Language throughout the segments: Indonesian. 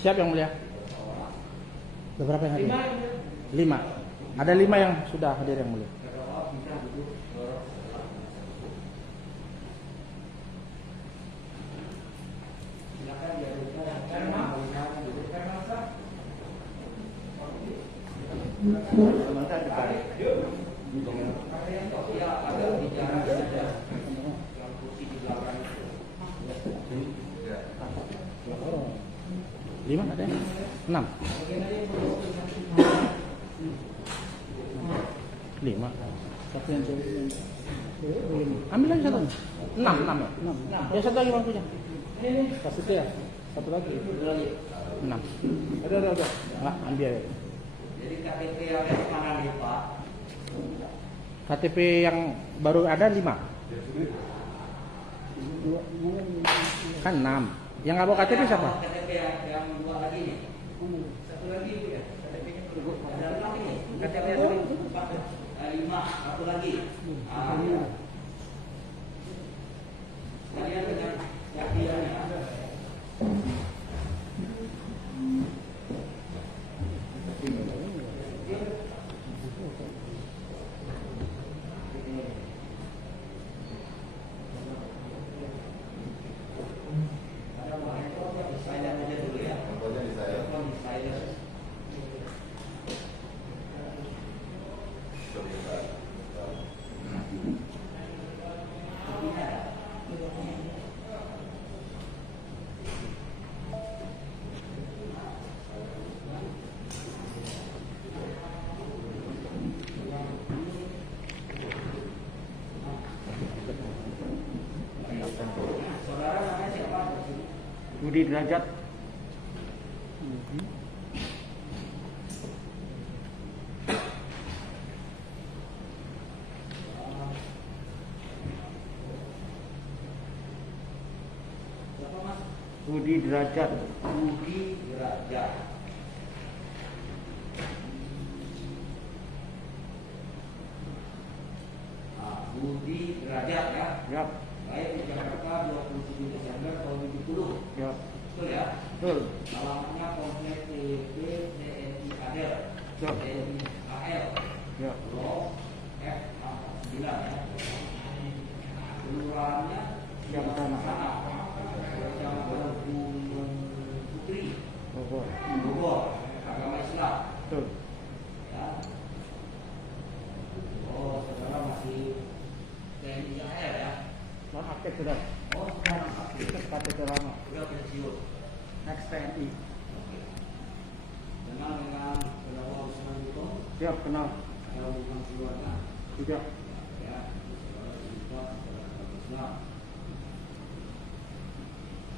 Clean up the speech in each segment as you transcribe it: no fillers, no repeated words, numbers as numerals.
Siap yang mulia. Beberapa yang hadir? 5. Ada 5 yang sudah hadir yang mulia. Lima ada? 6. 5. Satu yang ambil lagi satu. 6 ya. Ya satu lagi bangkunya. Kasih itu ya. Satu lagi. 6. Ada. Enggak, ambil. Jadi KTP yang mana nih Pak? KTP yang baru ada 5. Kan 6. Yang nggak bawa KTP siapa? KTP yang 2 lagi nih. Satu lagi Bu ya. KTP-nya perlu. Ada 6 ini. KTP 5, satu lagi. Kalian dengan yakinannya. Budi Derajat. Budi Derajat. Budi Derajat. Budi Derajat ya. Ya. Baik di Jakarta 27 Desember tahun 70. Ya. Betul ya? Betul. Alamatnya komplek TP TNI Adel. Ya. TNI AL. Ya. Blok F9 ya. Kelurahannya Yang sana. Kecamatan Gunung Putri, Bogor. Bogor. Agama Islam. Betul. Ya. Oh, saudara masih TNI AL ya? Non aktif sudah. Oh, sekarang aktif. KTP lama. Sudah pensiun. Next TNI. Oke. Kenal dengan Saudara Usman itu? Siap kenal. Ada hubungan keluarga? Tidak. Ya, saudara Usman, saudara Islam.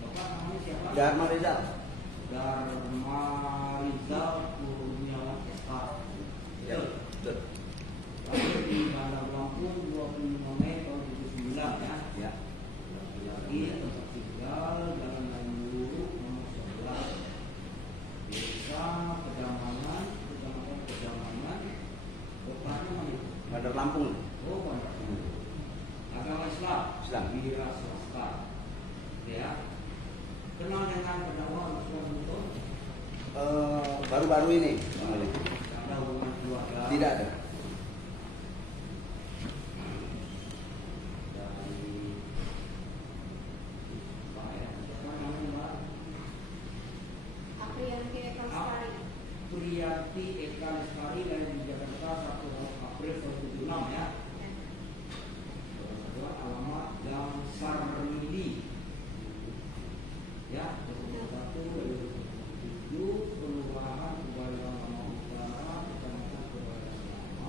Bapak namanya siapa? Dharma Rizal. Dharma Rizal Kurniawan SK. Ya, betul. Lahir di Bandar Lampung 25 Mei tahun 79 ya. Ya. Lagi tempat tinggal Jalan Layuru nomor 11. Desa Pedamangan, Kecamatan Pedamangan. Bapaknya mana? Bandar Lampung. Oh, Bandar. Agama Islam. Islam. Wira swasta. Ya. Kenal dengan pendakwa Usman itu? Baru-baru ini. Ada hubungan keluarga? Tidak ada. Dari Pak ya, siapa namanya Mbak? Apriyanti Eka Lestari. Priyanti Eka Lestari dari di Jakarta 1 April 2006 ya. Kedua alamat Damsar Midi. Ya, 21 Kelurahan Kebayoran Lama Utara, Kecamatan Kebayoran Lama.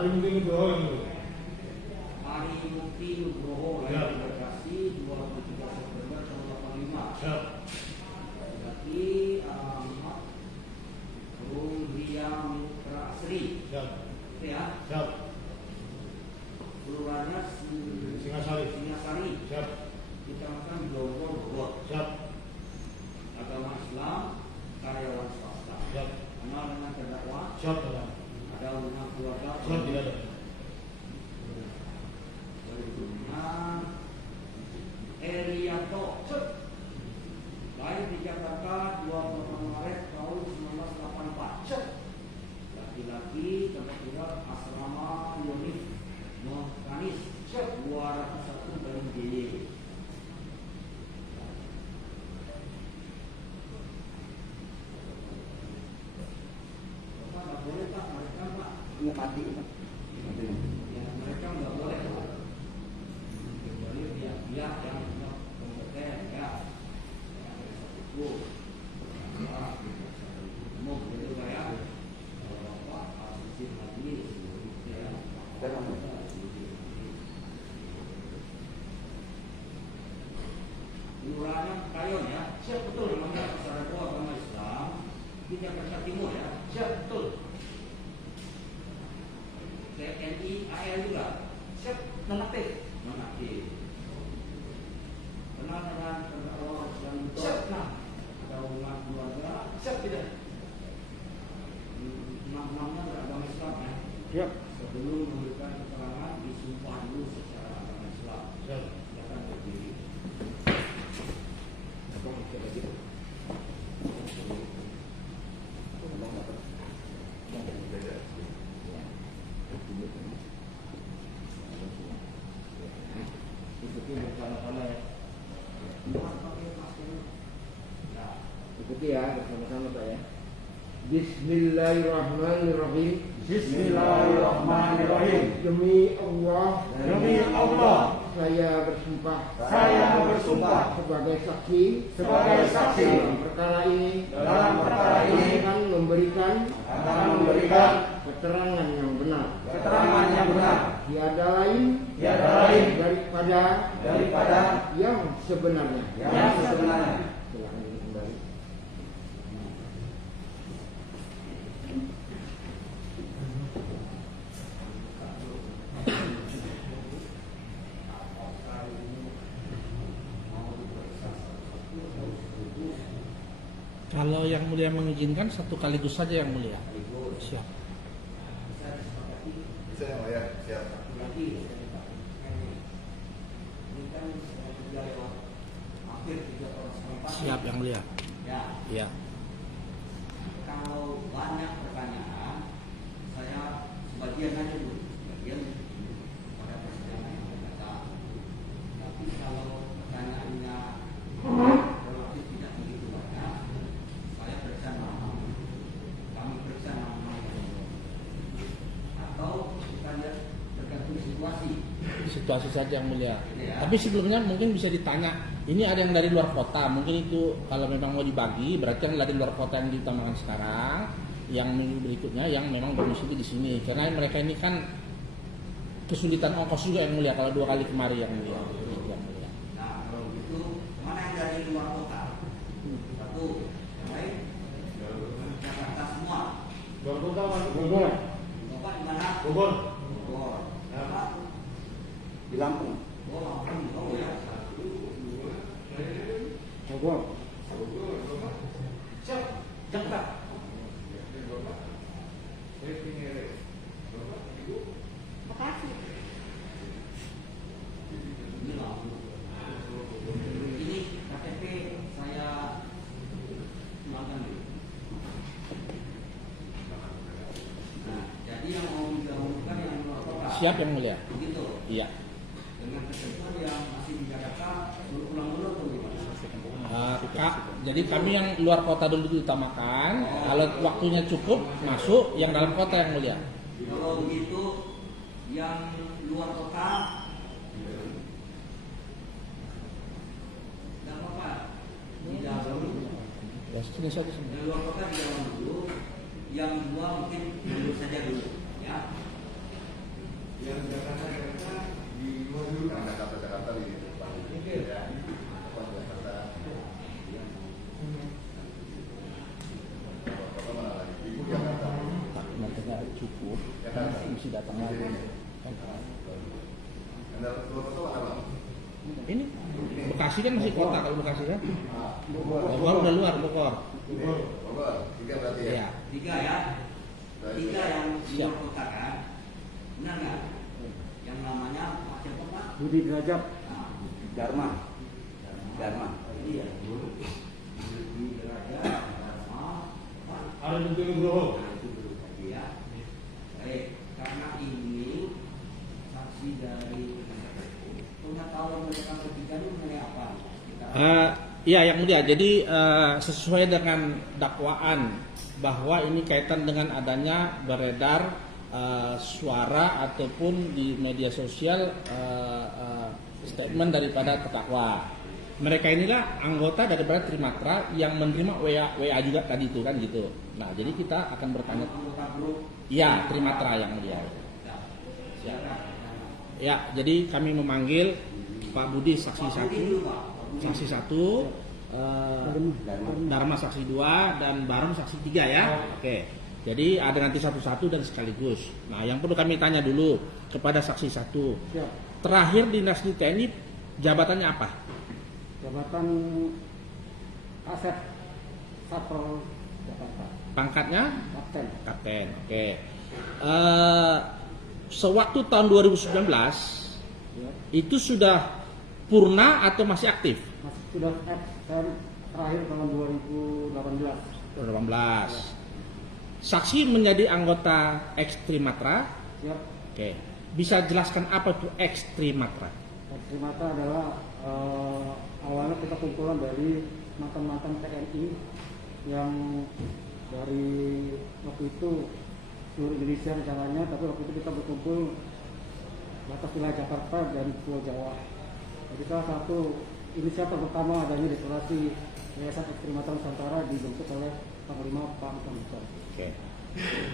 Hari Mukti Nugroho yang mulia. Hari Mukti Nugroho lahir di Bekasi 23 September tahun 85. Siap. Berarti alamat Rumbia Mitra Asri. Siap. Oke ya. Siap. Kelurahannya Singasari. Singasari. Siap. Kecamatan Grogol, Bogor. Siap. Agama Islam, karyawan swasta. Siap. Kenal dengan terdakwa. Siap. Siap. Ada hubungan keluarga. Siap. Tidak ada. Berikutnya Erianto. Lahir di Jakarta 28 Maret tahun 1984. Laki-laki, tempat tinggal asrama Yonif Mokanis 201 Bandung Jaya. Bapak nggak boleh Pak, mereka Pak. Nggak mati, Pak. Ya, mereka nggak boleh Pak. Kecuali pihak-pihak yang kompeten ya. Itu umum gitu Pak ya. Kalau Bapak asisi lagi ya. Kelurahan Kayon ya, siap betul namanya Persatuan Agama Islam di Jakarta Timur ya, siap betul. TNI AL juga, siap nonaktif. Kenal dengan terdakwa yang betul. Siap. Nah, ada hubungan keluarga, siap tidak. Enam-enamnya beragama Islam ya. Siap. Sebelum memberikan keterangan disumpah dulu secara agama Islam. Siap. Silakan berdiri. Ikuti bersama-sama ya. Ikuti ya bersama-sama Pak ya. Bismillahirrahmanirrahim. Bismillahirrahmanirrahim. Demi Allah, Demi Allah, saya bersumpah sebagai saksi dalam perkara ini akan memberikan keterangan yang benar. Tiada lain daripada yang sebenarnya. Silakan kembali. Kalau yang mulia mengizinkan satu kaligus saja yang mulia. Siap. Bisa yang mulia. Siap. Ini kan sudah lewat hampir 3 tahun seperempat. Siap yang mulia. Ya. Iya. Kalau banyak pertanyaan, saya sebagian aja dulu, sebagian pada persidangan yang akan datang. Tapi kalau pertanyaannya relatif tidak begitu banyak, saya periksa nama, kami periksa nama, atau kita lihat tergantung situasi saja yang mulia. Ya. Tapi sebelumnya mungkin bisa ditanya, ini ada yang dari luar kota, mungkin itu kalau memang mau dibagi, berarti yang dari luar kota yang diutamakan sekarang, yang minggu berikutnya yang memang domisili di sini. Karena mereka ini kan kesulitan ongkos juga yang mulia kalau 2 kali kemari yang mulia. Yang mulia. Nah, kalau begitu, mana yang dari luar kota? Satu, yang lain, Jakarta semua. Bogor. Bapak di mana? Bogor. Bogor. Bapak Di Lampung. Oh, Lampung. Oh ya. Bogor. Siap. Jakarta. Makasih. Ini Lampung. Ini KTP saya ulangkan dulu. Nah, jadi yang mau didahulukan yang luar kota. Siap yang mulia. Begitu. Iya. Dengan ketentuan yang masih di Jakarta, ulang dulu atau gimana? Kak, jadi kami yang luar kota dulu diutamakan. Kalau waktunya cukup masuk yang dalam kota yang mulia. Kalau begitu, yang luar kota, nggak apa-apa, di dalam dulu. Ya, sini satu sini. Yang luar kota di dalam dulu, yang dua mungkin dulu saja dulu, ya. cukup, mesti datang lagi. Ini Bekasi kan masih kota, kalau Bekasi kan. Bogor udah luar, Bogor. Tiga berarti ya. Iya. 3 ya. 3 yang di Siap. luar kota kan. Benar nggak? Yang namanya Pak siapa Pak? Budi Derajat. Nah, Dharma. Dharma. iya. Di Derajat, Dharma, Pak. Ada Budi Nugroho. Nah, itu dulu tadi ya. Baik, karena ini saksi dari pengetahuan mereka bertiga ini mengenai apa? Ya, yang mulia. Jadi sesuai dengan dakwaan bahwa ini kaitan dengan adanya beredar suara ataupun di media sosial statement daripada terdakwa. Mereka inilah anggota daripada Trimatra yang menerima WA juga tadi itu kan gitu. Nah, jadi kita akan bertanya. Anggota grup. Ya, Trimatra yang mulia. Ya, jadi kami memanggil Pak Budi saksi Pak Budi 1, dulu, Pak. saksi 1, Dharma saksi 2, dan Baron saksi 3 ya. Oke. Jadi ada nanti satu-satu dan sekaligus. Nah, yang perlu kami tanya dulu kepada saksi 1. Ya, Terakhir dinas di TNI jabatannya apa? jabatan Kasep Satpol Jakarta. Pangkatnya Kapten. kapten. Oke. Sewaktu tahun 2019 Ya. itu sudah purna atau masih aktif? Masih sudah saya terakhir tahun 2018. 2018. Saksi menjadi anggota Ekstrimatra. Ya, Oke. Bisa jelaskan apa itu Ekstrimatra? Trimatra adalah awalnya kita kumpulan dari mantan-mantan TNI yang dari waktu itu seluruh Indonesia rencananya, tapi waktu itu kita berkumpul batas wilayah Jakarta dan Pulau Jawa. Jadi salah satu inisiator pertama adanya deklarasi Yayasan Ekstrimatra Nusantara dibentuk oleh Panglima Pak Anton Buton. Oke.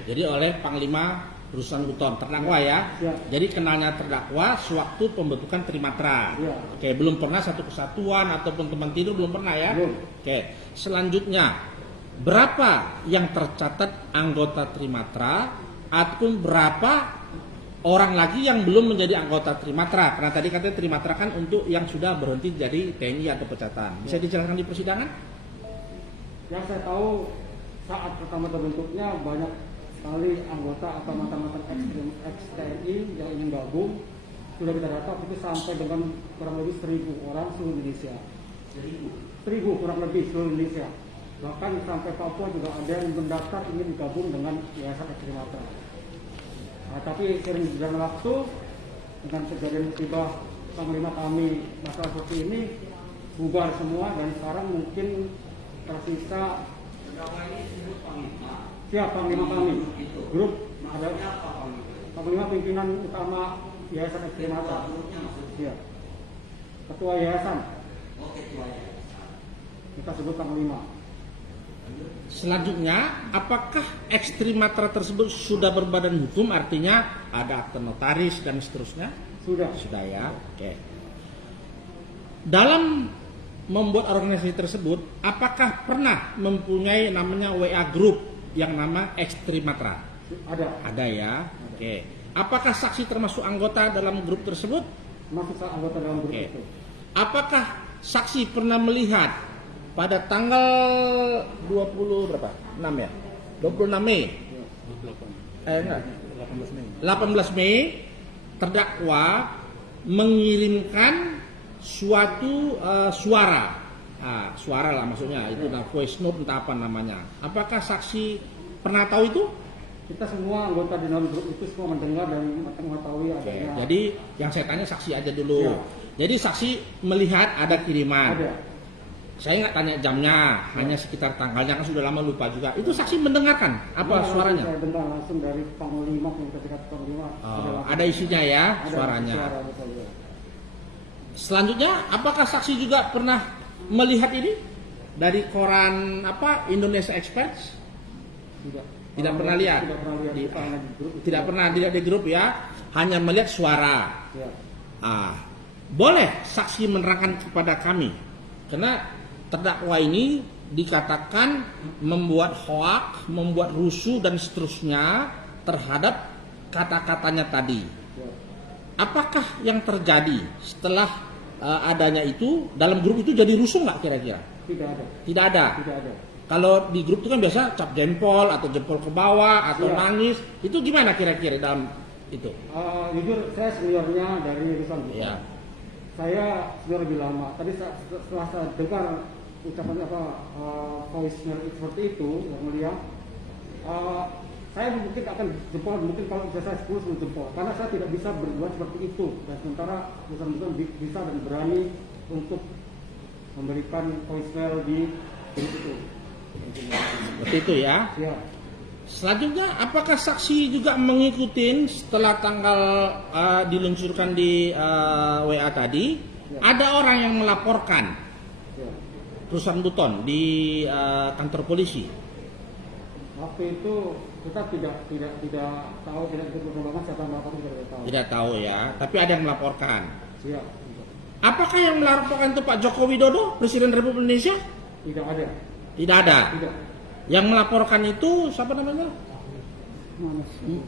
Jadi oleh Panglima Ruslan Buton, terdakwa ya. Ya. Jadi kenalnya terdakwa sewaktu pembentukan Trimatra. Ya. Oke, belum pernah satu kesatuan ataupun teman tidur belum pernah ya. Belum. Oke. Selanjutnya, berapa yang tercatat anggota Trimatra ataupun berapa orang lagi yang belum menjadi anggota Trimatra? Karena tadi katanya Trimatra kan untuk yang sudah berhenti jadi TNI atau pecatan. Bisa dijelaskan di persidangan? Yang saya tahu saat pertama terbentuknya banyak sekali anggota atau mantan-mantan ex-TNI yang ingin gabung. Sudah kita data itu sampai dengan kurang lebih 1.000 orang seluruh Indonesia. 1.000 kurang lebih seluruh Indonesia. Bahkan sampai Papua juga ada yang mendaftar ingin bergabung dengan Yayasan Ekstrimatra. Nah, tapi sering berjalan waktu dengan kejadian musibah Panglima kami masalah seperti ini bubar semua dan sekarang mungkin tersisa siapa Panglima kami grup ada Panglima pimpinan utama Yayasan Ekstrimatra. Ya. Ketua Yayasan. Kita sebut Panglima. Selanjutnya, apakah Ekstrimatra tersebut sudah berbadan hukum, artinya ada akte notaris dan seterusnya? Sudah. Sudah ya. Oke. Dalam membuat organisasi tersebut, apakah pernah mempunyai namanya WA group yang nama Ekstrimatra? Ada. Ada ya. Oke. Apakah saksi termasuk anggota dalam grup tersebut? Masuk anggota dalam grup Oke. itu. Apakah saksi pernah melihat pada tanggal 20 berapa? 6 ya? 26 Mei. 18 Mei terdakwa mengirimkan suatu suara. Suara lah maksudnya, itu voice note entah apa namanya. Apakah saksi pernah tahu itu? Kita semua anggota di dalam grup itu semua mendengar dan mengetahui Oke, adanya. jadi yang saya tanya saksi aja dulu. Ya. Jadi saksi melihat ada kiriman. Ada. Saya nggak tanya jamnya, hanya sekitar tanggalnya, kan sudah lama lupa juga. Itu saksi mendengarkan apa Ini suaranya? Saya dengar langsung dari Panglima, ketika Panglima. Ada isinya ya Ada suaranya. suaranya saja. Selanjutnya, apakah saksi juga pernah melihat ini dari koran apa Indonesia Express? Tidak pernah lihat. Tidak pernah lihat. Kita hanya di grup. Tidak pernah dilihat di grup ya, hanya melihat suara. Ya. Boleh saksi menerangkan kepada kami, karena terdakwa ini dikatakan membuat hoak, membuat rusuh dan seterusnya terhadap kata-katanya tadi. Ya. Apakah yang terjadi setelah adanya itu dalam grup itu jadi rusuh nggak kira-kira? Tidak ada. Tidak ada. Tidak ada. Kalau di grup itu kan biasa cap jempol atau jempol ke bawah atau Iya. nangis. Itu gimana kira-kira dalam itu? Jujur saya seniornya dari Rusan. Ya. Saya sudah lebih lama. Tadi setelah saya dengar ucapan voice mail seperti itu, yang mulia, saya mungkin akan jempol, mungkin kalau bisa saya 10 jempol, karena saya tidak bisa berbuat seperti itu. Dan sementara Rusan bisa dan berani untuk memberikan voice mail di grup itu. Seperti itu ya. Ya. Selanjutnya, apakah saksi juga mengikuti setelah tanggal diluncurkan di WA tadi? Ya. Ada orang yang melaporkan Ya. perusahaan Buton di kantor polisi. Waktu itu kita tidak tahu, tidak ikut perkembangan siapa yang melaporkan, tidak tahu. Tidak tahu ya, tapi ada yang melaporkan. Siap. Apakah yang melaporkan itu Pak Joko Widodo, Presiden Republik Indonesia? Tidak ada. Tidak ada. Tidak. Yang melaporkan itu siapa namanya? Mana sih?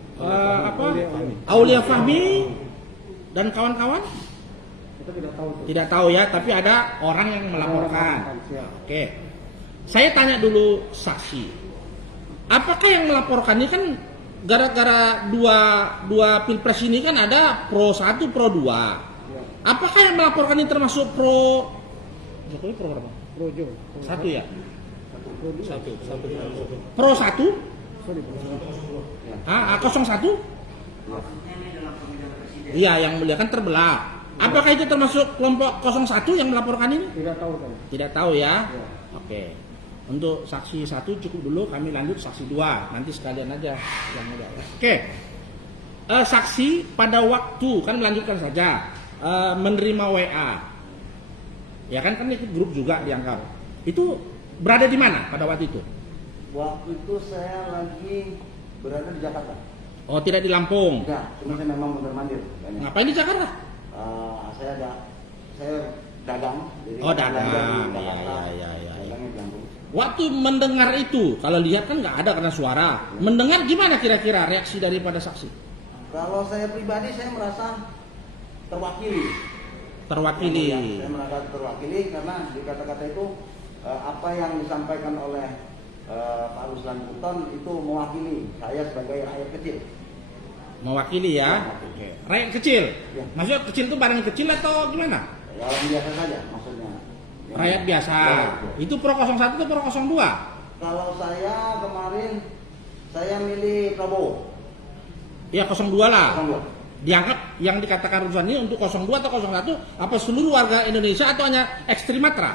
Aulia Fahmi dan kawan-kawan? Kita tidak tahu tuh. Tidak tahu ya, tapi ada orang yang melaporkan. Siap. Oke. Saya tanya dulu saksi. Apakah yang melaporkan ini kan gara-gara dua pilpres ini kan ada pro 1, pro 2. Ya. Apakah yang melaporkan ini termasuk pro Jokowi pro berapa? Projo. 1 ya? Satu. Pro 1? Sorry, Ah, 01? Maksudnya ini dalam pemilihan presiden. Iya, yang mulia kan terbelah. Apakah itu termasuk kelompok 01 yang melaporkan ini? tidak tahu kan? Tidak tahu ya. Ya. Oke. Untuk saksi 1 cukup dulu, kami lanjut saksi 2. Nanti sekalian aja yang mulia. Oke. Saksi pada waktu kan melanjutkan saja menerima WA. Ya kan ikut grup juga dianggap. Itu berada di mana pada waktu itu? Waktu itu saya lagi berada di Jakarta. Oh, tidak di Lampung. Enggak, cuma saya memang mondar-mandir. Ngapain di Jakarta? Saya dagang. Jadi Oh, dagang. belanja di Iya, Jakarta, iya. dagangnya di Lampung. Waktu mendengar itu, kalau lihat kan nggak ada karena suara. Mendengar gimana kira-kira reaksi daripada saksi? Kalau saya pribadi saya merasa terwakili. Terwakili. Ya, saya merasa terwakili karena di kata-kata itu apa yang disampaikan oleh Pak Ruslan Buton itu mewakili saya sebagai rakyat kecil. Mewakili ya. Oke. Rakyat kecil. Ya. Maksudnya kecil itu barang kecil atau gimana? Ya, orang biasa saja maksudnya. Rakyat biasa. Ya. Itu pro 01 atau pro 02? Kalau saya kemarin saya milih Prabowo. Ya 02 lah. Prabowo. Dianggap yang dikatakan Ruslan ini untuk 02 atau 01 apa seluruh warga Indonesia atau hanya ekstrim Matra?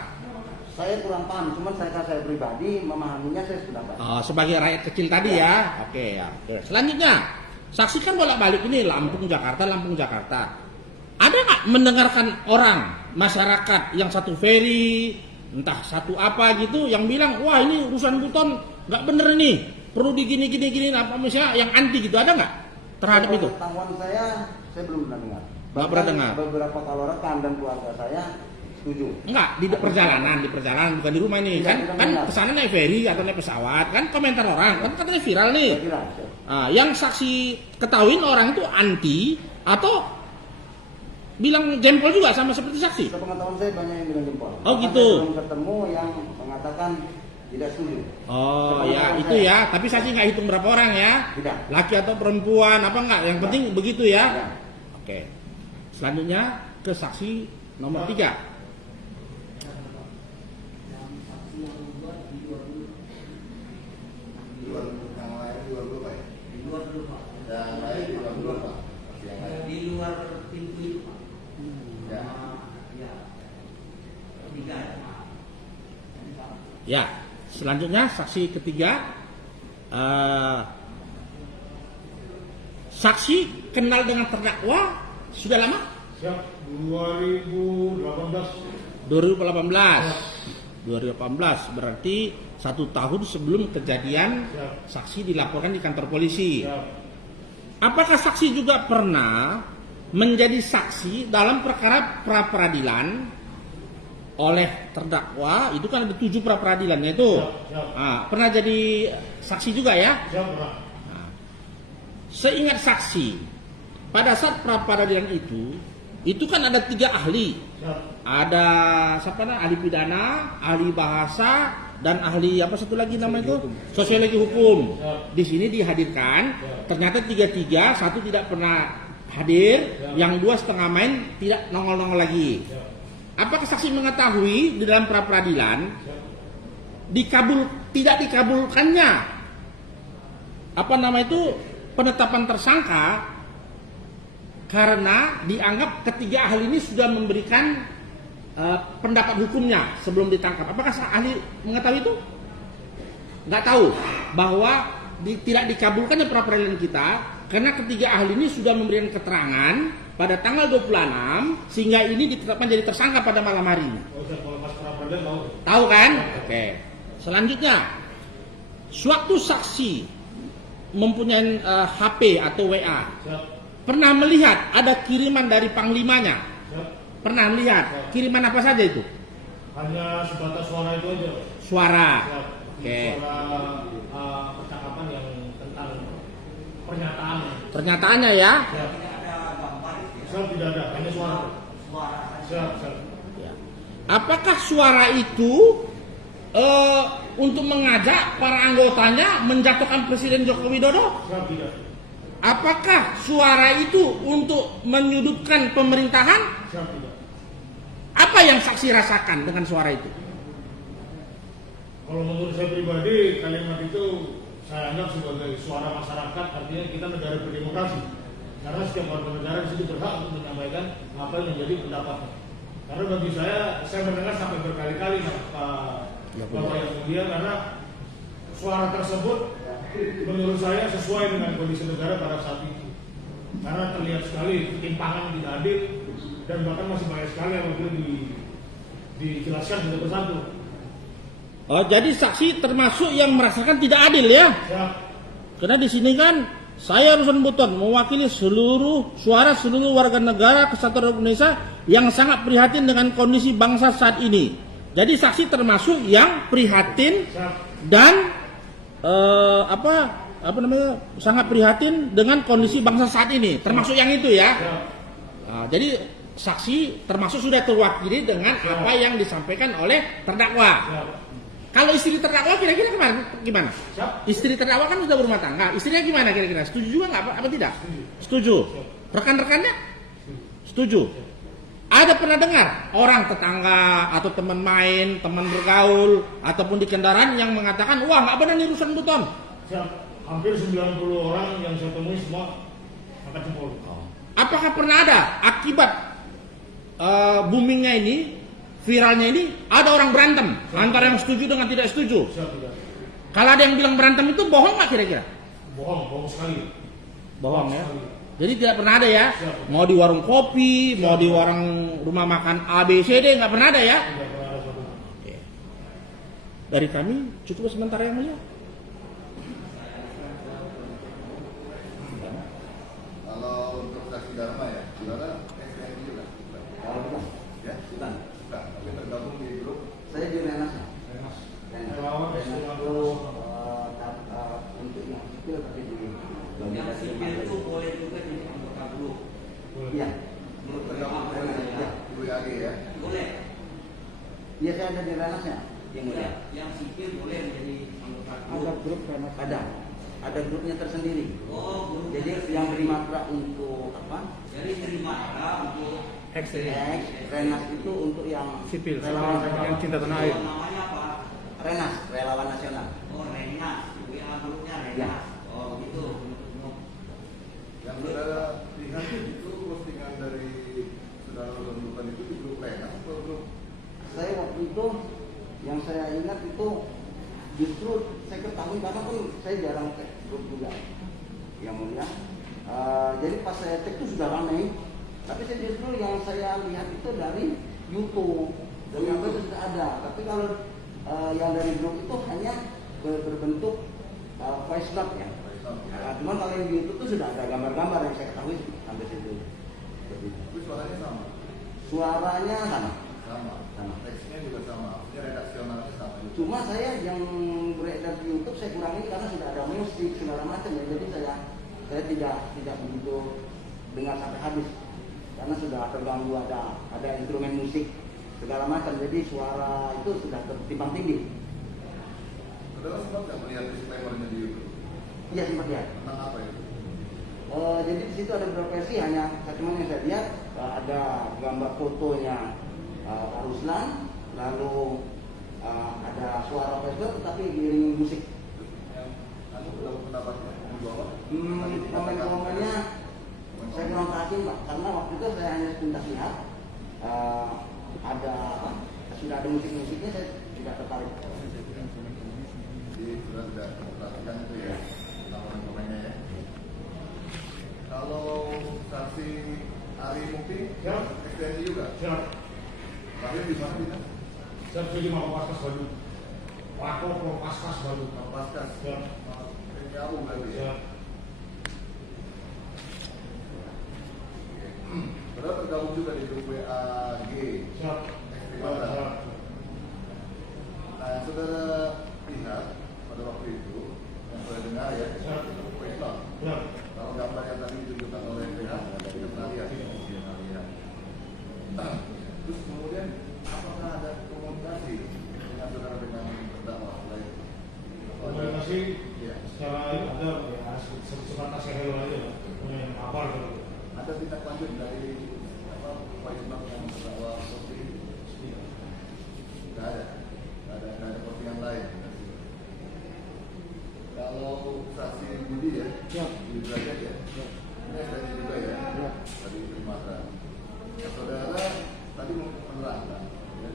Saya kurang paham, cuman saya pribadi memahaminya saya sudah paham. Oh, sebagai rakyat kecil tadi ya. Oke ya. Oke. Selanjutnya, saksikan bolak-balik ini Lampung Jakarta. Ada nggak mendengarkan orang masyarakat yang satu ferry, entah satu apa gitu, yang bilang wah ini urusan Buton nggak bener nih, perlu digini apa misalnya yang anti gitu, ada nggak terhadap itu? Pengetahuan saya belum pernah dengar. Nggak pernah dengar. Beberapa kalau rekan dan keluarga saya setuju. Enggak, di perjalanan bukan di rumah ini. Tidak, Kan tidak. kesana naik ferry atau naik pesawat, kan komentar orang, kan katanya viral nih. Saya kira. Yang saksi ketahuin orang itu anti atau bilang jempol juga sama seperti saksi. Sepengetahuan saya banyak yang bilang jempol. Oh, Bahkan gitu. saya belum ketemu yang mengatakan tidak setuju. Oh ya Sepengetahuan itu saya. ya, tapi saksi nggak hitung berapa orang ya. Tidak. Laki atau perempuan apa enggak, yang penting begitu ya. Tidak. Oke. Selanjutnya ke saksi nomor 3. Di luar dulu Pak. Di luar pintu itu Pak. Ya. Tiga ya. Ya, selanjutnya saksi ketiga. Saksi kenal dengan terdakwa sudah lama? Siap. 2018. 2018 berarti 1 tahun sebelum kejadian saksi dilaporkan di kantor polisi. Siap. Apakah saksi juga pernah menjadi saksi dalam perkara pra peradilan oleh terdakwa? Itu kan ada 7 pra peradilannya itu. Siap. Pernah jadi saksi juga ya? Siap, Pak. seingat saksi pada saat pra peradilan itu kan ada 3 ahli. Siap. Ada siapa namanya? Ahli pidana, ahli bahasa, dan ahli apa satu lagi nama itu? Sosiologi hukum. Siap. Di sini dihadirkan, Siap. ternyata 3, satu tidak pernah hadir, Siap. yang 2 setengah main, tidak nongol-nongol lagi. Siap. Apakah saksi mengetahui di dalam pra peradilan tidak dikabulkannya apa nama itu penetapan tersangka karena dianggap ketiga ahli ini sudah memberikan pendapat hukumnya sebelum ditangkap? Apakah ahli mengetahui itu? Nggak tahu bahwa tidak dikabulkannya pra peradilan kita karena ketiga ahli ini sudah memberikan keterangan pada tanggal 26 sehingga ini ditetapkan jadi tersangka pada malam hari ini. Oh, Siap. Kalau pas pra-peradilan tahu. Tahu kan? Oke. Selanjutnya, suatu saksi mempunyai HP atau WA, Siap. pernah melihat ada kiriman dari panglimanya? Siap. Pernah melihat kiriman apa saja itu? Hanya sebatas suara itu aja. Suara. Siap. Oke. Suara percakapan yang tentang pernyataan. Pernyataannya ya. Siap. Siap, tidak ada, hanya suara. Siap, siap. Ya. Apakah suara itu untuk mengajak para anggotanya menjatuhkan Presiden Joko Widodo? Siap, tidak. Apakah suara itu untuk menyudutkan pemerintahan? Siap, tidak. Apa yang saksi rasakan dengan suara itu? Kalau menurut saya pribadi, kalimat itu saya anggap sebagai suara masyarakat, artinya kita negara berdemokrasi. Karena setiap warga negara di situ berhak untuk menyampaikan apa yang menjadi pendapatnya. Karena bagi saya mendengar sampai berkali-kali Pak Bapak yang mulia, karena suara tersebut menurut saya sesuai dengan kondisi negara pada saat itu. Karena terlihat sekali ketimpangan tidak adil dan bahkan masih banyak sekali yang perlu dijelaskan satu persatu. Oh, jadi saksi termasuk yang merasakan tidak adil ya? Siap. Karena di sini kan saya Ruslan Buton mewakili suara seluruh warga negara Kesatuan Republik Indonesia yang sangat prihatin dengan kondisi bangsa saat ini. Jadi saksi termasuk yang prihatin Siap. dan sangat prihatin dengan kondisi bangsa saat ini. Termasuk yang itu ya. Siap. Jadi saksi termasuk sudah terwakili dengan apa yang disampaikan oleh terdakwa. Siap. Kalau istri terdakwa kira-kira gimana? Siap. Istri terdakwa kan sudah berumah tangga. Istrinya gimana kira-kira? Setuju juga nggak apa tidak? Setuju. Rekan-rekannya? Setuju. Ada pernah dengar orang tetangga atau teman main, teman bergaul ataupun di kendaraan yang mengatakan, wah nggak benar nih Ruslan Buton? Siap. Hampir 90 orang yang saya temui semua angkat jempol. Apakah pernah ada akibat boomingnya ini, viralnya ini, ada orang berantem antara yang setuju dengan tidak setuju? Siap, tidak. Kalau ada yang bilang berantem itu bohong nggak kira-kira? Bohong sekali. Bohong ya. Sekali. Jadi tidak pernah ada ya. Siap. Mau di warung kopi, mau di warung rumah makan A, B, C, D nggak pernah ada ya. Tidak pernah ada satu. Oke. Dari kami cukup sementara yang mulia. Kalau untuk saksi Dharma ya, saudara STNI juga? Bukan. Ya? Bukan. Bukan, tapi tergabung di grup Saya di Renas. Renas. Renas. Relawan Renas Islam itu untuk yang sipil tapi di Yang sipil itu boleh juga jadi anggota grup. Iya. Grup tergabung pertama di Ya. WAG ya. boleh. Iya saya ada di Renasnya. Yang mulia. Yang sipil boleh menjadi anggota Ada grup. grup Renas. Ada grupnya tersendiri. Oh, grup. Jadi yang bermatra untuk apa? Jadi terima untuk X, Renas itu untuk yang Sipil. relawan Yang cinta tanah air. namanya apa? Renas, relawan nasional. Oh, Renas. WA grupnya Renas. Ya. Oh, gitu. Yang saudara lihat itu postingan dari saudara Ruslan itu di grup Renas atau grup? Saya waktu itu yang saya ingat itu justru saya ketahui karena kan saya jarang cek grup juga. Yang mulia. Jadi pas saya cek itu sudah ramai. Tapi saya justru yang saya lihat itu dari YouTube. Dan yang itu sudah ada. Tapi kalau yang dari grup itu hanya berbentuk voice note ya. Nah, cuman kalau yang di YouTube itu sudah ada gambar-gambar yang saya ketahui sampai situ. Seperti itu. Tapi suaranya sama. Suaranya sama. Sama. Teksnya juga sama. Ini redaksionalnya sama. Cuma saya yang beredar di YouTube saya kurangi karena sudah ada musik segala macam ya. Jadi saya saya tidak begitu dengar sampai habis karena sudah terganggu, ada instrumen musik segala macam, jadi suara itu sudah tertimbang tinggi. Saudara sempat nggak melihat disclaimer-nya di YouTube? Iya sempat lihat. Tentang apa itu? Jadi di situ ada beberapa versi, hanya cuman yang saya lihat ada gambar fotonya Pak Ruslan, lalu ada suara flashback tetapi diiringi musik. Anu pendapatnya apa? Komen-komennya saya kurang perhatiin Pak, karena waktu itu saya hanya sebentar lihat ada apa? Sudah ada musik-musiknya, saya tidak tertarik. Jadi sudah tidak memperhatikan itu ya, komen-komennya ya. Kalau saksi Ari Mukti, Siap. STNI juga. Siap. Lahir di mana Bina? Siap jadi mau paskas baju. Wako paskas baju. Paskas. Siap. Ini aku berarti ya. Siap. Saudara tergabung juga di grup WAG. Siap. Gimana? Siap. Nah, saudara lihat pada waktu itu yang saya dengar ya, Siap. profesional. Siap. Kalau gambar yang tadi ditunjukkan oleh PH, kita pernah lihat. Nah, terus kemudian apakah ada komunikasi dengan saudara dengan terdakwa lain? Komunikasi Ya. secara ada ya sebatas hello aja lah. Punya apa gitu. Ada tindak lanjut dari Pak Ismak yang terdakwa seperti ini? Tidak ada. Tidak ada postingan lain. Kalau saksi Budi ya, Siap. di Derajat ya, ini STNI juga ya, dari Sumatera. Nah, saudara tadi menerangkan, ya,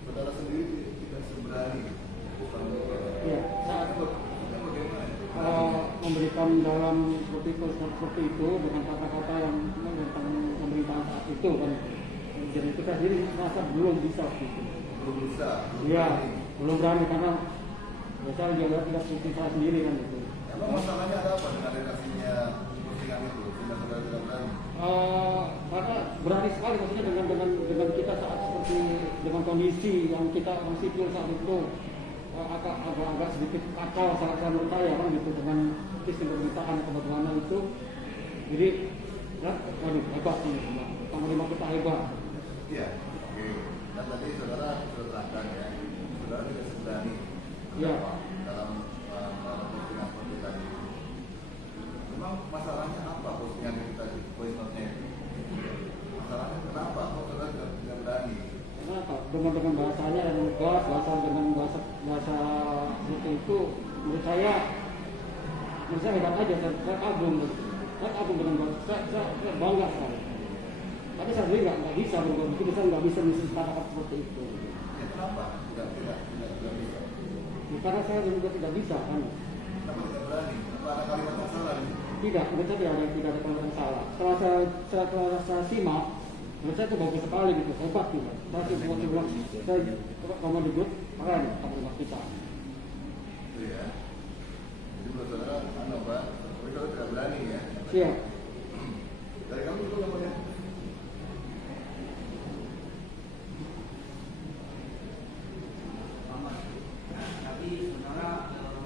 saudara sendiri tidak seberani, bukan Iya, saat memberikan dalam seperti itu dengan kata-kata yang tentang pemerintahan saat itu kan, jadi kita sendiri merasa belum bisa gitu. belum bisa. Iya, belum berani karena biasa dia tidak seperti saya sendiri kan gitu. Emang masalahnya ada apa dengan redakasinya postingan itu? Sehingga saudara tidak berani? Karena berani sekali maksudnya dengan kita saat seperti dengan kondisi yang kita masih sipil saat itu agak sedikit kacau sangat menurut saya kan gitu dengan sistem pemerintahan atau bagaimana itu, jadi ya waduh hebat ini panglima kita hebat. Iya. Oke. Dan tadi saudara sudah terangkan ya, saudara tidak seberani. Iya. Dalam postingan seperti tadi. Memang masalahnya apa postingan itu tadi? Voice note-nya itu? Masalahnya kenapa kok saudara tidak berani? Kenapa? Dengan bahasanya yang lugas, dengan bahasa seperti itu, menurut saya hebat aja, saya kagum dengan bahasa, saya bangga sekali. Tapi saya sendiri nggak bisa berbuat begitu, saya nggak bisa mengisi kata-kata seperti itu. Ya kenapa? Tidak bisa. Ya, karena saya juga tidak bisa kan. Kenapa tidak berani? Apa ada kalimat yang salah ini? Tidak, menurut saya tidak ada kalimat yang salah. Setelah saya simak, menurut saya itu bagus sekali gitu, hebat juga. Saya bilang, saya kalau di grup, keren panglima kita. Itu ya. Jadi menurut saudara, Pak, tapi saudara tidak berani ya? Siap. Dari kamu itu namanya? Tapi saudara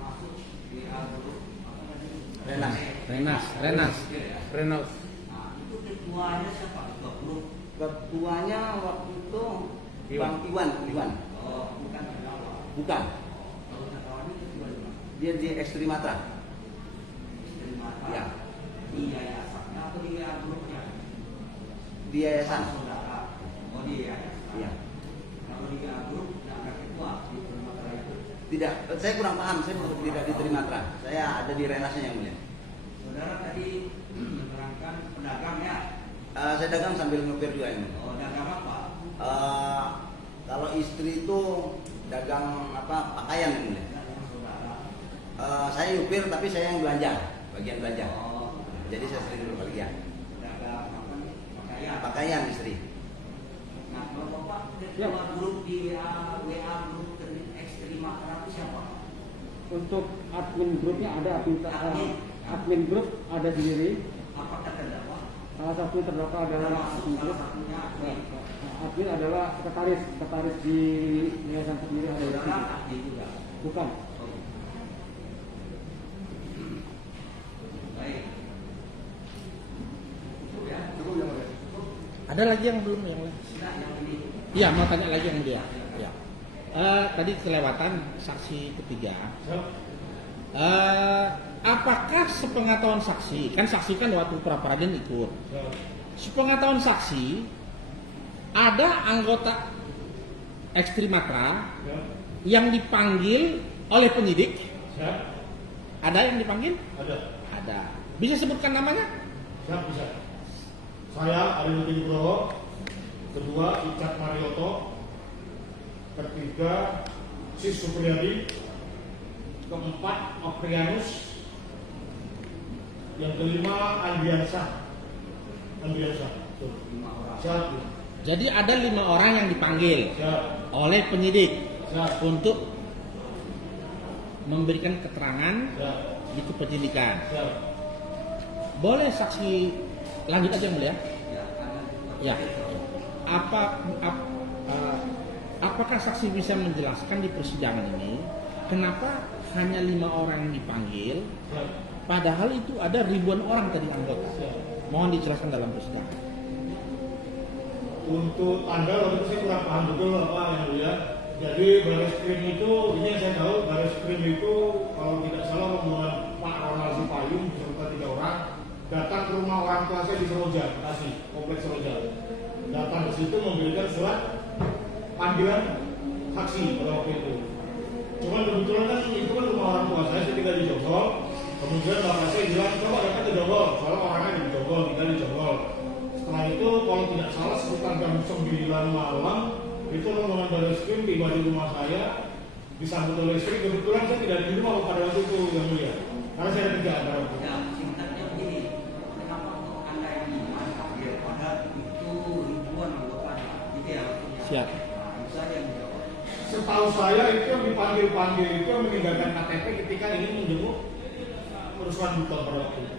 masuk di grup apa tadi? Renas. Nah, itu ketuanya siapa? Ketua grup. Ketuanya waktu itu Bang Iwan. Oh, bukan terdakwa. Bukan, Kalau terdakwa ini ketua di mana? dia di Ekstrimatra. Istri mata. Ya. Di yayasannya atau di grupnya? Di yayasan. Saudara. Oh, di yayasan. Iya. Kalau di grup tidak ada ketua di Sumatera itu. Tidak, saya kurang paham, saya tidak di Trimatra. Saya ada di Renasnya yang mulia. Saudara tadi menerangkan pedagang ya? Saya dagang sambil ngepir juga ini. Oh, dagang apa? Kalau istri itu dagang pakaian yang mulia. Dagang saudara. Saya nyupir tapi saya yang belanja, bagian belanja. Oh, Jadi saya sering berbagian. dagang apa nih? Pakaian. Pakaian istri. Nah, kalau Bapak Ya. ketua grup di WA grup Ekstrimatra itu siapa? Untuk admin grupnya ada, admin grup ada sendiri. Apakah terdakwa? Salah satu terdakwa adalah admin Salah grup. satunya Ya, admin adalah sekretaris di yayasan sendiri ada di saudara sini. ahli juga. Bukan. Oh. Ada lagi yang belum yang lain? Iya, mau tanya lagi yang dia. Ya. Tadi kelewatan saksi ketiga. Apakah sepengetahuan saksi, kan saksi kan waktu pra peradilan ikut. Sepengetahuan saksi, ada anggota ekstrimatra yang dipanggil oleh penyidik? Ada yang dipanggil? Ada. Bisa sebutkan namanya? Bisa. Saya Arifin Nugroho, kedua Icat Marioto, ketiga Sis Supriyadi, keempat Aprianus, yang kelima Andriansa. Siap. Jadi ada 5 orang yang dipanggil Siap. oleh penyidik Siap. untuk memberikan keterangan Siap. di kepenyidikan. Siap. Boleh saksi lanjut aja mulia? Ya. Apakah saksi bisa menjelaskan di persidangan ini kenapa hanya 5 orang yang dipanggil, Siap. padahal itu ada ribuan orang tadi anggota? Siap. Mohon dijelaskan dalam persidangan. Untuk Anda waktu itu saya kurang paham betul apa yang mulia. Jadi baris krim itu, ini yang saya tahu, baris krim itu kalau tidak salah rombongan Pak Ronald Sipayung beserta 3 orang datang ke rumah orang tua saya di Seroja, Bekasi, kompleks Seroja. Datang ke situ memberikan surat panggilan saksi pada waktu itu. Cuman kebetulan kan itu kan rumah orang tua saya tinggal di Jonggol. Kemudian bapak saya bilang coba datang ke Jonggol, soalnya orangnya di Jonggol, tinggal di Jonggol. Setelah itu kalau tidak salah sekitar jam 9 malam itu rombongan baris krim tiba di rumah saya, disambut oleh istri. Kebetulan saya tidak di rumah pada waktu itu yang mulia, karena saya ada kerjaan pada waktu itu. Ya, singkatnya begini, kenapa untuk Anda yang dipanggil padahal itu ribuan anggota gitu ya maksudnya? Siap. Nah, itu saja yang dijawab. Setahu saya itu yang dipanggil-panggil itu yang meninggalkan KTP ketika ingin menjenguk kerusuhan bukan pada waktu itu.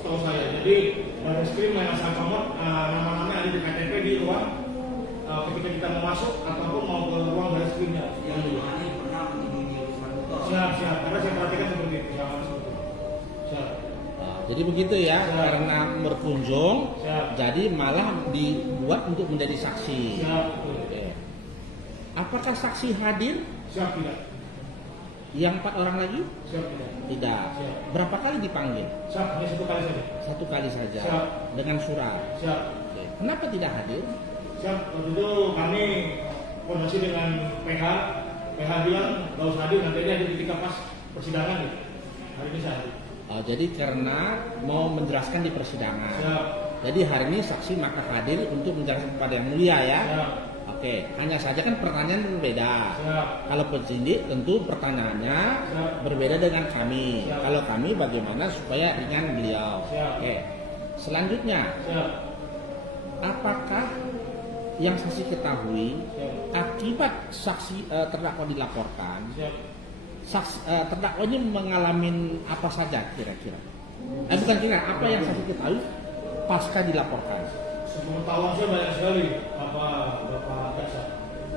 Setahu saya, jadi baris krim yang asal comot nama-namanya ada di KTP di ruang ketika kita mau masuk ataupun mau ke ruang baris krimnya. Yang dimana pernah menghubungi urusan betul. Siap, karena saya perhatikan seperti itu. Siap. Jadi begitu ya, Siap. karena berkunjung, Siap. jadi malah dibuat untuk menjadi saksi. Siap. Oke. Apakah saksi hadir? Siap tidak? Yang 4 orang lagi? Siap tidak? Tidak. Siap. Berapa kali dipanggil? Siap, hanya 1 kali saja. 1 kali saja. Siap. Dengan surat. Siap. Oke. Kenapa tidak hadir? Siap, waktu itu kami koordinasi dengan PH. PH bilang gak usah hadir, nanti dia hadir ketika pas persidangan gitu. Hari ini saya hadir. Jadi karena mau menjelaskan di persidangan. Siap. Jadi hari ini saksi maka hadir untuk menjelaskan kepada yang mulia ya. Siap. Oke, hanya saja kan pertanyaan berbeda. Siap. Kalau penyidik tentu pertanyaannya Siap. berbeda dengan kami. Siap. Kalau kami bagaimana supaya ringan beliau. Siap. Oke. Selanjutnya, Siap. apakah yang saksi ketahui Siap. akibat saksi terdakwa dilaporkan, Siap. terdakwa ini mengalami apa saja kira-kira? Bukan kira, apa yang saksi ketahui pasca dilaporkan? Sepengetahuan saya banyak sekali apa Bapak Jaksa.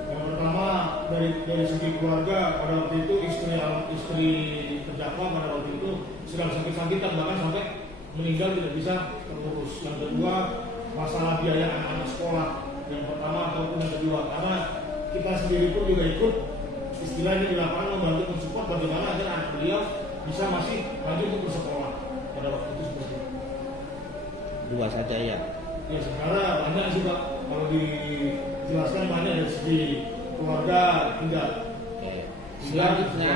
Yang pertama dari segi keluarga pada waktu itu istri terdakwa pada waktu itu sedang sakit-sakitan bahkan sampai meninggal tidak bisa terurus. Yang kedua masalah biaya anak-anak sekolah yang pertama ataupun yang kedua, karena kita sendiri pun juga ikut istilahnya di lapangan membantu mensupport bagaimana agar anak beliau bisa masih lanjut untuk bersekolah pada waktu itu seperti itu. 2 saja ya. Ya sebenarnya banyak sih Pak, kalau dijelaskan banyak dari segi keluarga tidak. Oke. Selanjutnya,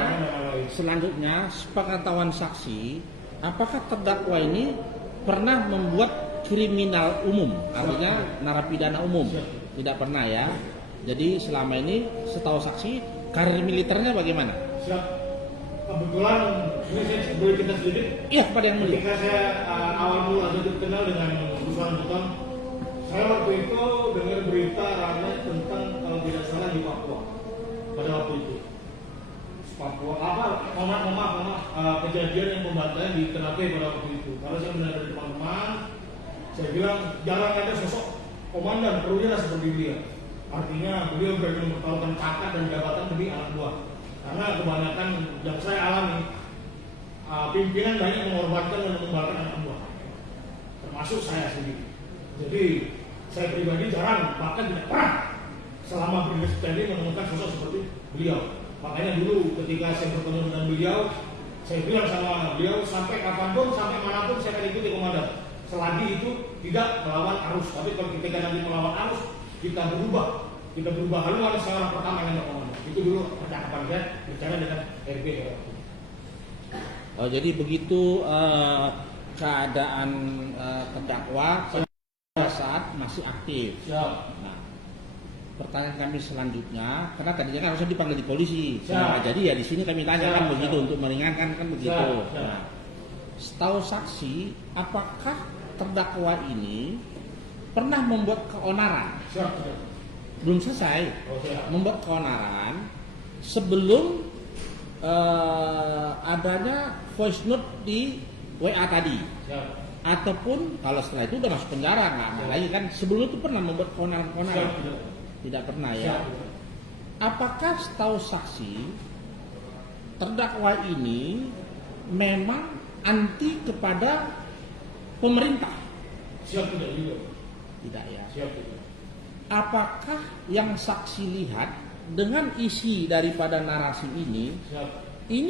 Selanjutnya, sepengetahuan saksi, apakah terdakwa ini pernah membuat kriminal umum, artinya narapidana umum? Tidak pernah ya. Jadi selama ini setahu saksi karir militernya bagaimana? siap. Kebetulan ini saya boleh cerita sedikit. Iya, kepada yang mulia. Ketika saya awal mula saja kenal dengan kerusuhan bukan, saya waktu itu dengar berita ramai tentang kalau tidak salah di Papua pada waktu itu. Papua apa? Maaf, kejadian yang pembantaian di Ternate pada waktu itu. Kalau saya mendengar dari teman-teman, saya bilang jarang ada sosok komandan perwira seperti dia. Artinya beliau berani mempertaruhkan pangkat dan jabatan demi anak buah. Karena kebanyakan yang saya alami, pimpinan banyak mengorbankan dan mengembalikan anak buah, termasuk saya sendiri. Jadi saya pribadi jarang, bahkan tidak pernah selama berdiri TNI menemukan sosok seperti beliau. Makanya dulu ketika saya bertemu dengan beliau, saya bilang sama beliau, sampai kapanpun, sampai manapun saya akan ikuti komandan. Selagi itu tidak melawan arus, tapi kalau ketika nanti melawan arus, kita berubah haluan seorang pertama yang komandan. Itu dulu percakapan saya bicara dengan RB. Oh, jadi begitu keadaan terdakwa pada saat masih aktif. Nah, pertanyaan kami selanjutnya, karena tadinya kan harusnya dipanggil di polisi. Nah, jadi ya di sini kami tanya kan begitu untuk meringankan kan begitu. Nah, setahu saksi, apakah terdakwa ini pernah membuat keonaran? Belum selesai. Membuat keonaran sebelum adanya voice note di WA tadi. Ataupun kalau setelah itu udah masuk penjara, nggak ada lagi kan. Sebelum itu pernah membuat keonaran-keonaran? Tidak pernah ya. Apakah setahu saksi terdakwa ini memang anti kepada pemerintah? Tidak ya. Apakah yang saksi lihat dengan isi daripada narasi ini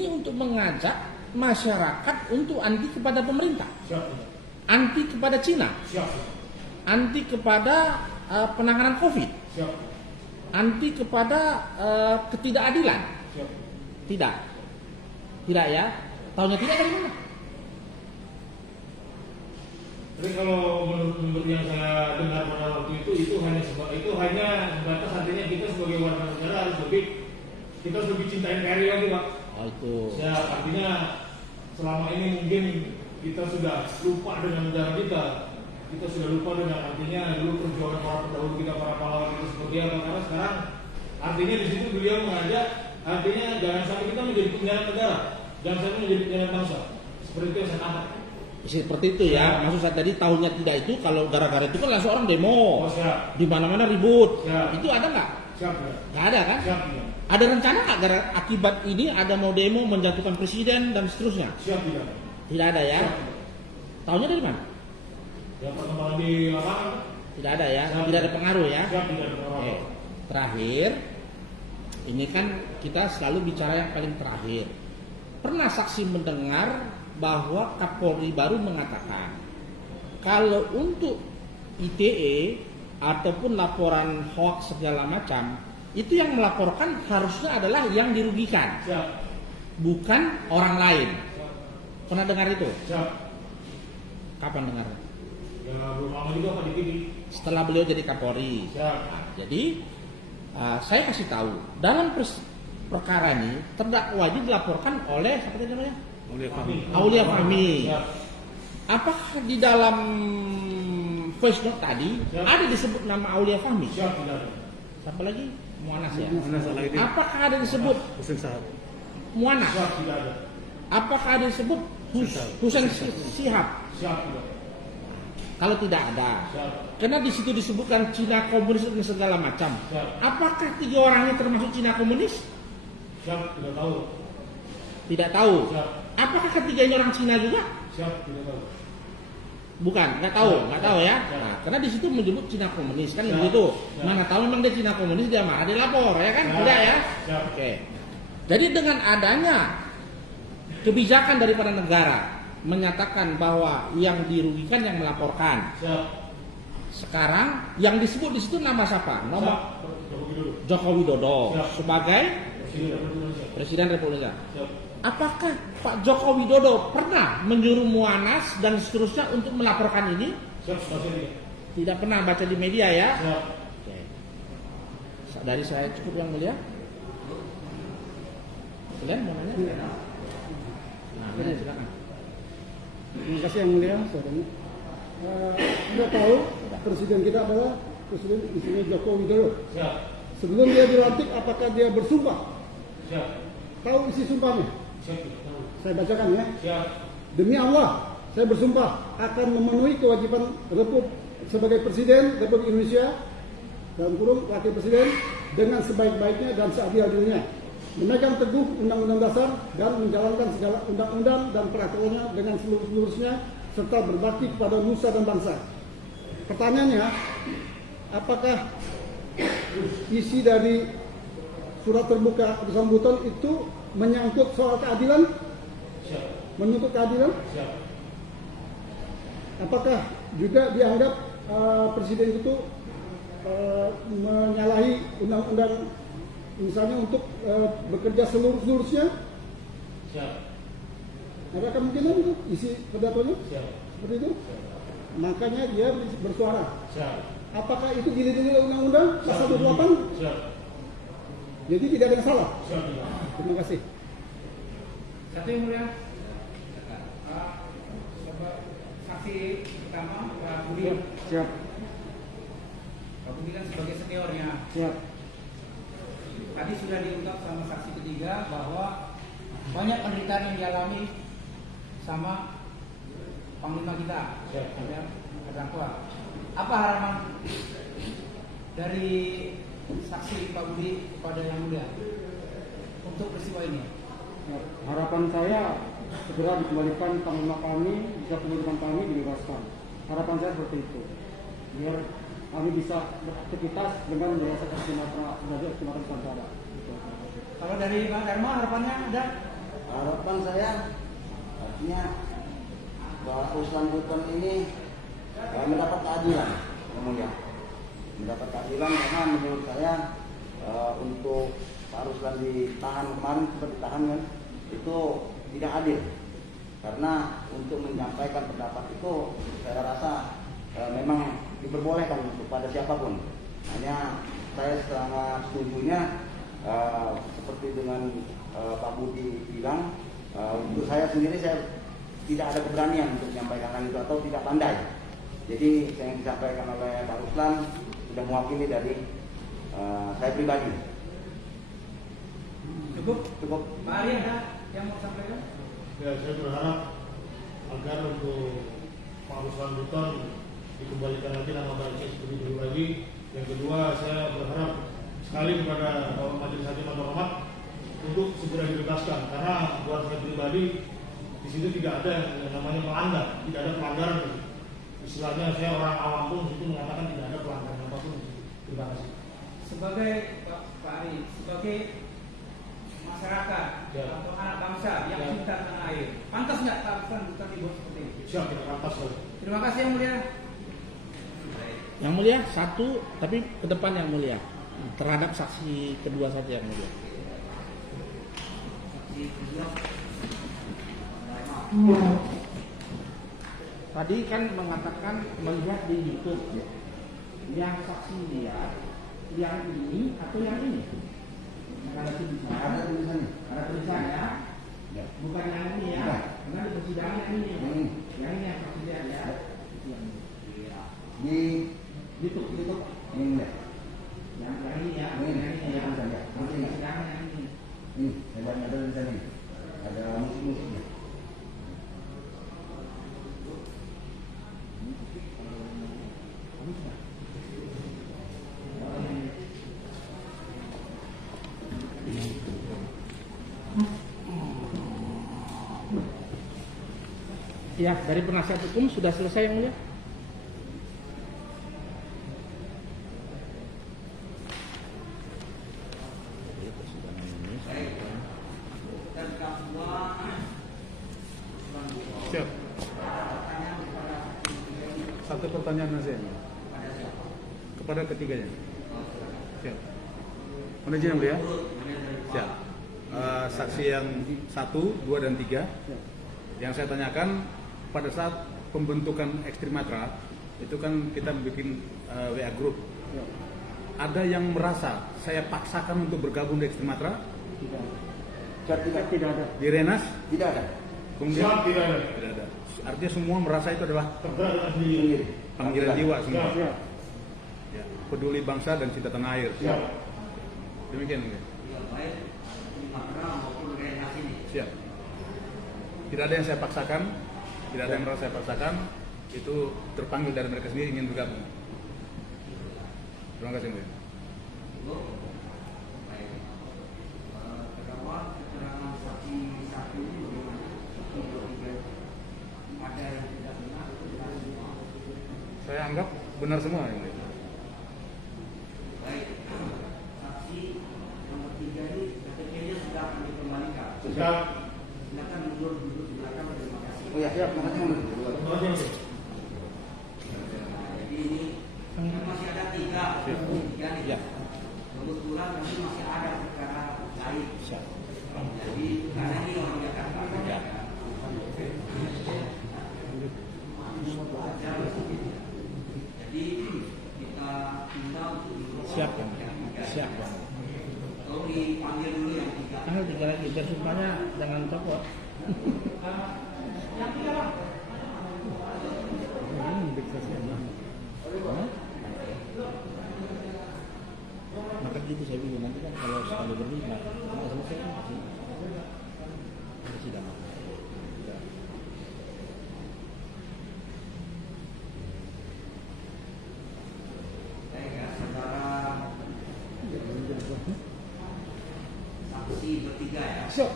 untuk mengajak masyarakat untuk anti kepada pemerintah, anti kepada Cina, anti kepada penanganan COVID, anti kepada ketidakadilan? Tidak ya. Tahunya tidak dari mana? Tapi kalau menurut yang saya dengar pada waktu itu hanya sebatas artinya kita sebagai warga negara harus lebih cintain NKRI lagi, Pak. Oh itu. Ya, artinya selama ini mungkin kita sudah lupa dengan negara kita sudah lupa dengan artinya dulu perjuangan para pendahulu kita, para pahlawan kita seperti apa. Karena sekarang artinya di situ beliau mengajak artinya jangan sampai kita menjadi pengkhianat negara, jangan sampai menjadi pengkhianat bangsa. Seperti itu yang saya tangkap. Seperti itu ya. Maksud saya tadi tahunnya tidak itu, kalau gara-gara itu kan langsung orang demo. Di mana-mana ribut. Itu ada nggak? Nggak ada kan? Ada rencana nggak akibat ini ada mau demo menjatuhkan presiden dan seterusnya? Tidak ada ya. Tahunnya dari mana? Ya perkembangan di lapangan. Tidak ada ya. Tidak ada pengaruh ya. Tidak ada pengaruh. Terakhir, ini kan kita selalu bicara yang paling terakhir. Pernah saksi mendengar bahwa Kapolri baru mengatakan kalau untuk ITE ataupun laporan hoax segala macam itu yang melaporkan harusnya adalah yang dirugikan, bukan orang lain. Pernah dengar itu? Kapan dengarnya? Ya belum lama juga Pak Diki. Setelah beliau jadi Kapolri. Nah, jadi saya kasih tahu dalam perkara ini terdakwa ini dilaporkan oleh siapa tadi namanya? Aulia Fahmi. Apakah di dalam voice note tadi ada disebut nama Aulia Fahmi? Siapa lagi? Muanas ya. Apakah ada disebut Muanas? Apakah ada disebut Husain Shihab? Kalau tidak ada, karena di situ disebutkan Cina komunis dan segala macam. Apakah 3 orang ini termasuk Cina komunis? Tidak tahu. Tidak tahu. Apakah ketiganya orang Cina juga? Tidak tahu. Bukan, nggak tahu ya. Nah, karena di situ menyebut Cina komunis kan begitu. Mana tahu memang dia Cina komunis, dia marah, dia lapor ya kan? Tidak ya? Oke. Jadi dengan adanya kebijakan daripada negara menyatakan bahwa yang dirugikan yang melaporkan. Sekarang yang disebut di situ nama siapa? Nama Joko Widodo sebagai Presiden Republik Indonesia. Apakah Pak Joko Widodo pernah menyuruh Muanas dan seterusnya untuk melaporkan ini? Tidak pernah baca di media ya? Oke. Dari saya cukup yang mulia. Kalian mau nanya? Nah, silakan. Terima kasih yang mulia, saudara. Kita tahu presiden kita adalah presiden isinya Joko Widodo. Sebelum dia dilantik, apakah dia bersumpah? Tahu isi sumpahnya? Saya bacakan ya. Demi Allah, saya bersumpah akan memenuhi kewajiban sebagai Presiden Republik Indonesia dalam kurung Wakil Presiden dengan sebaik-baiknya dan seadil-adilnya, memegang teguh Undang-Undang Dasar dan menjalankan segala undang-undang dan peraturannya dengan seluruh-seluruhnya serta berbakti kepada nusa dan bangsa. pertanyaannya, apakah isi dari surat terbuka sambutan itu menyangkut soal keadilan? Siap. Menuntut keadilan? Siap. Apakah juga dianggap presiden itu menyalahi undang-undang misalnya untuk bekerja seluruhnya? Siap. Ada kemungkinan itu isi pidatonya Siap. seperti itu? Siap. Makanya dia bersuara. Siap. Apakah itu dilindungi oleh undang-undang pasal 28? Siap. Jadi tidak ada yang salah. Siap. Terima kasih. Satu yang mulia. Saksi pertama Pak Budi. Siap. Pak Budi kan sebagai seniornya. Siap. Tadi sudah diungkap sama saksi ketiga bahwa banyak penderitaan yang dialami sama Panglima kita, ada terdakwa. Apa harapan dari saksi Pak Budi kepada Yang Mulia untuk peristiwa ini? Harapan saya segera dikembalikan panglima kami, bisa penyidikan kami dibebaskan. Harapan saya seperti itu, biar kami bisa beraktivitas dengan berdasarkan Sumatera Nusantara. Kalau dari Bang Dharma harapannya ada? Harapan saya artinya bahwa Ruslan Buton ini mendapat keadilan, kemudian mendapat keadilan karena menurut saya untuk Pak Ruslan ditahan kemarin seperti ditahan kan itu tidak adil, karena untuk menyampaikan pendapat itu saya rasa memang diperbolehkan kepada siapapun. Hanya saya sangat setujunya seperti dengan Pak Budi bilang, untuk saya sendiri saya tidak ada keberanian untuk menyampaikan hal itu atau tidak pandai. Jadi yang disampaikan oleh Pak Ruslan sudah mewakili dari saya pribadi. Cukup. Pak Ari ada yang mau sampaikan? Ya, saya berharap agar untuk Pak Ruslan Buton dikembalikan lagi nama baiknya seperti dulu lagi. Yang kedua, saya berharap sekali kepada Majelis Hakim yang terhormat untuk segera dibebaskan, karena buat saya pribadi di situ tidak ada yang namanya melanggar, tidak ada pelanggaran. Istilahnya saya orang awam pun itu mengatakan tidak ada pelanggaran apapun. Terima kasih. Sebagai Pak Ari, sebagai masyarakat atau anak bangsa yang cinta tanah air, pantas nggak Pak Ruslan Buton dibuat seperti ini? Siap, tidak pantas. Terima kasih Yang Mulia. Yang Mulia satu, tapi ke depan Yang Mulia terhadap saksi kedua saja Yang Mulia. Tadi kan mengatakan melihat di YouTube yang saksi dia yang ini atau yang ini? Ada tulisannya. Ada tulisannya. Bukan yang ini ya. Karena di persidangan yang ini. Yang ini yang saksi dia ya. Di YouTube ini Yang ini ya. ini ya tulisannya. Persidangan yang ini. Ini ada tulisannya. Ada musik-musiknya. Ya, dari penasihat hukum sudah selesai Yang Mulia. Siap. Satu pertanyaan saja kepada ketiganya. Siap. Mana izin Yang Mulia? Siap. Saksi yang 1, 2, dan 3 yang saya tanyakan pada saat pembentukan Ekstrimatra itu kan kita bikin WA group. Ada yang merasa saya paksakan untuk bergabung di Ekstrimatra? Tidak ada. Di Renas? Tidak ada. Kemudian Siap, tidak ada. tidak ada. Artinya semua merasa itu adalah Tergerak dengan sendiri. panggilan jiwa semua. Siap. Ya, peduli bangsa dan cinta tanah air. Siap. Demikian. Yang Mulia. baik makna maupun renas ini. Siap. Tidak ada yang saya paksakan, tidak ada yang merasa saya paksakan, itu terpanggil dari mereka sendiri ingin bergabung. Terima kasih. Mbak. Baik. Terdakwa keterangan saksi satu ini bagaimana? Saksi 23 ada yang tidak benar atau tidak semua? Saya anggap benar semua yang mulia. Baik, saksi nomor 3 ini KTP-nya sudah akan dikembalikan. Sudah. Silakan mundur duduk di belakang. Terima kasih. Oh ya, siap. Terima kasih. Terima kasih. Jadi ini kan masih ada 3 nih. Ya. Kebetulan nanti masih ada perkara lain. Siap. Jadi karena ini orang Jakarta. Ya. Jadi kita minta untuk Siap Bang. Siap Bang. Tolong dipanggil dulu yang 3. Tanggal 3 lagi, biar sumpahnya jangan copot. Maka gitu saya bilang nanti kan kalau sekali berlima, nggak selesai kan pasti sidang. Baik ya, saudara saksi bertiga ya. Siap.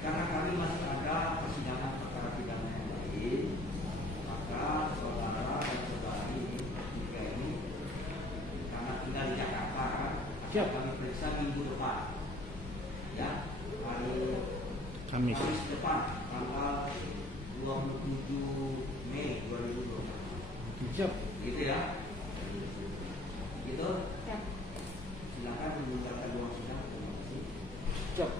Karena kami masih ada persidangan perkara pidana yang lain, maka saudara dan saudari bertiga ini karena tinggal di Jakarta kan, Siap. kami periksa minggu depan, ya, hari Kamis. depan, tanggal 27 Mei 2020. Siap. Gitu ya. Gitu. Ya. Silakan menunjukkan ruang sidang. Terima kasih. Siap.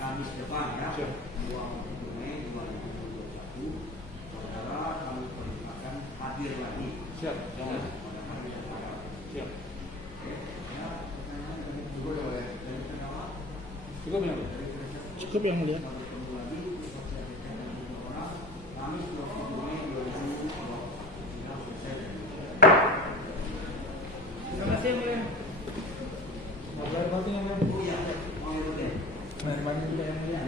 Kamis depan ya, 2 Mei 2021, saudara kami perintahkan hadir lagi. Siap. Pada hari sekarang. Siap. Ya, pertanyaan dari Cukup ya, boleh. dari penawar, Cukup ya? Cukup yang mulia. bertemu lagi untuk saya dengan orang Kamis 20 Mei 2020. Sudah selesai. Terima kasih yang mulia. Oh iya, mau dulu deh. Banyak juga yang mulia.